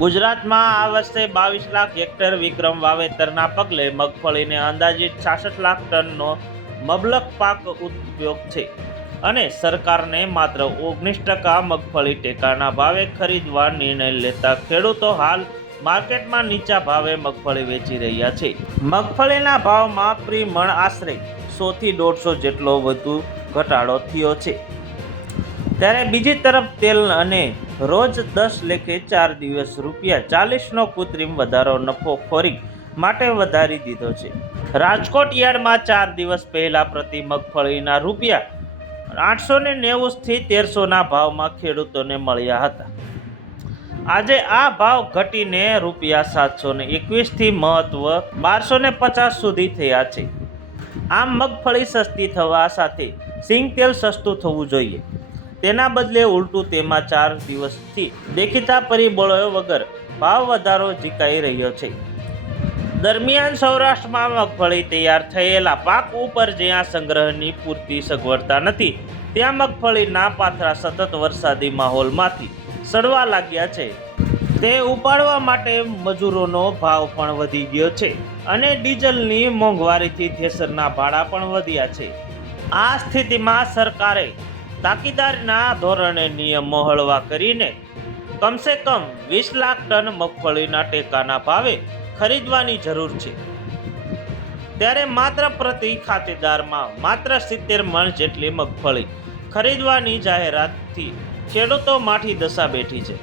ગુજરાતમાં આ વર્ષે 22 લાખ હેક્ટર વિક્રમ વાવેતરના પગલે મગફળીને અંદાજિત 66 લાખ ટનનો મબલક પાક ઉપયોગ છે અને સરકારને માત્ર 19% મગફળી ટેકાના ભાવે ખરીદવા નિર્ણય લેતા ખેડૂતો હાલ માર્કેટમાં નીચા ભાવે મગફળી વેચી રહ્યા છે। મગફળીના ભાવમાં પ્રીમણ આશરે 100 થી 150 જેટલો વધુ ઘટાડો થયો છે, ત્યારે બીજી તરફ તેલ અને રોજ 10 લેખે 4 દિવસ ₹40નો કૃત્રિમ વધારો નફોખોરી માટે વધારી દીધો છે। રાજકોટ યાર્ડમાં 4 દિવસ પહેલા પ્રતિ મગફળીના ₹890 થી 1300ના ભાવમાં ખેડૂતોને મળ્યા હતા। આજે આ ભાવ ઘટીને ₹721 થી મહત્વ 1250 સુધી થયા છે। આમ મગફળી સસ્તી થવા સાથે સિંગ તેલ સસ્તું થવું જોઈએ, તેના બદલે ઉલટું તેમાં 4 દિવસથી દેખીતા પરિબળો વગર ભાવ વધારો ઝીકાઈ રહ્યો છે। દરમિયાન સૌરાષ્ટ્રમાં મગફળી તૈયાર થયેલા પાક ઉપર જ્યાં સંગ્રહની પૂરતી સગવડતા નથી, ત્યાં મગફળીના પાથરા સતત વરસાદી માહોલમાંથી સડવા લાગ્યા છે। તે ઉપાડવા માટે મજૂરોનો ભાવ પણ વધી ગયો છે અને ડીઝલની મોંઘવારીથી થેસરના ભાડા પણ વધ્યા છે। આ સ્થિતિમાં સરકારે તાકીદારના ધોરણે નિયમો હળવા કરીને કમસે કમ 20 લાખ ટન મગફળીના ટેકાના ભાવે ખરીદવાની જરૂર છે, ત્યારે માત્ર પ્રતિ ખાતેદારમાં માત્ર 70 મણ જેટલી મગફળી ખરીદવાની જાહેરાતથી ખેડૂતો માઠી દશા બેઠી છે।